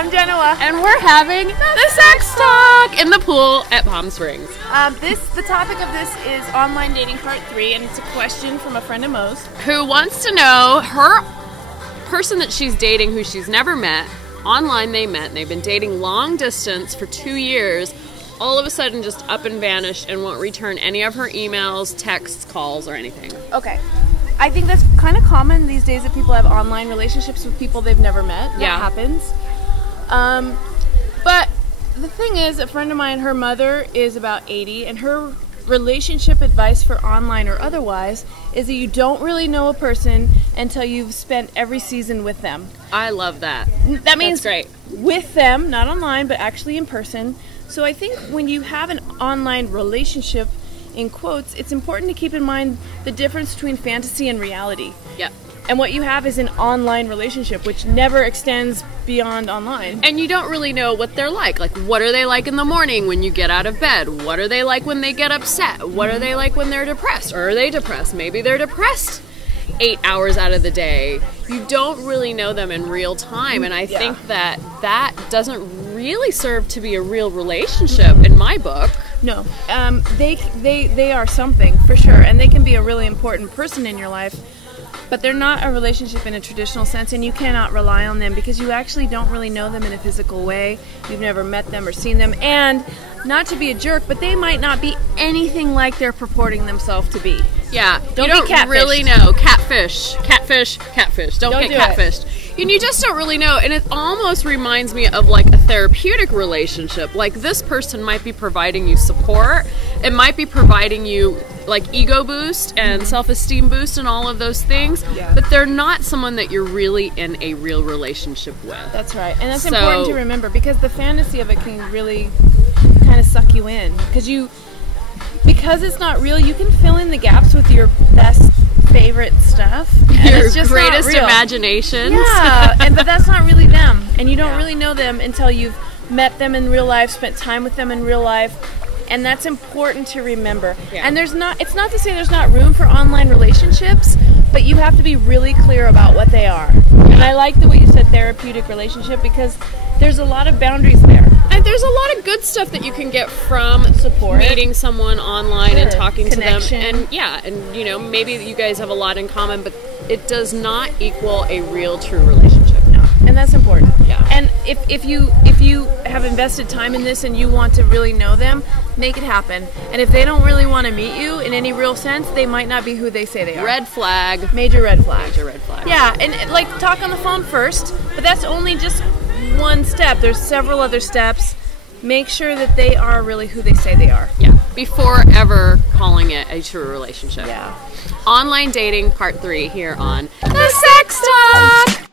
I'm Jenoa. And we're having the sex talk in the pool at Palm Springs. The topic of this is online dating part 3, and it's a question from a friend of Mo's. Who wants to know her person that she's dating who she's never met. Online they met, and they've been dating long distance for 2 years. All of a sudden just up and vanished and won't return any of her emails, texts, calls, or anything. Okay. I think that's kind of common these days that people have online relationships with people they've never met. That happens. But the thing is, a friend of mine, her mother is about 80, and her relationship advice for online or otherwise is that you don't really know a person until you've spent every season with them. I love that. That means that's great. With them, not online, but actually in person. So I think when you have an online relationship, in quotes, it's important to keep in mind the difference between fantasy and reality. Yep. And what you have is an online relationship, which never extends beyond online. And you don't really know what they're like. Like, what are they like in the morning when you get out of bed? What are they like when they get upset? What are they like when they're depressed? Or are they depressed? Maybe they're depressed 8 hours out of the day. You don't really know them in real time. And I think that doesn't really serve to be a real relationship in my book. No, they are something for sure, and they can be a really important person in your life, but they're not a relationship in a traditional sense, and you cannot rely on them because you actually don't really know them in a physical way. You've never met them or seen them, and not to be a jerk, but they might not be anything like they're purporting themselves to be. Yeah, don't you don't get catfished. Really know. Catfish. Don't get catfished. And you just don't really know, and it almost reminds me of like a therapeutic relationship. Like, this person might be providing you support, it might be providing you like ego boost and self-esteem boost and all of those things, but they're not someone that you're really in a real relationship with. That's right, and that's important to remember, because the fantasy of it can really kind of suck you in, because it's not real. You can fill in the gaps with your best favorite stuff, and your it's just greatest not real. Imaginations. Yeah, but that's not really them, and you don't really know them until you've met them in real life, spent time with them in real life, and that's important to remember. And it's not to say there's not room for online relationships, but you have to be really clear about what they are. And I like the way you said therapeutic relationship, because there's a lot of boundaries there. And there's a lot of good stuff that you can get from meeting someone online and talking to them. And you know, maybe you guys have a lot in common, but it does not equal a real, true relationship. No. And that's important. Yeah. And if you have invested time in this and you want to really know them, make it happen. And if they don't really want to meet you in any real sense, they might not be who they say they are. Red flag. Major red flag. Major red flag. Yeah, and like talk on the phone first, but that's only just one step. There's several other steps. Make sure that they are really who they say they are. Yeah. Before ever calling it a true relationship. Yeah. Online dating part 3 here on The Sex Talk.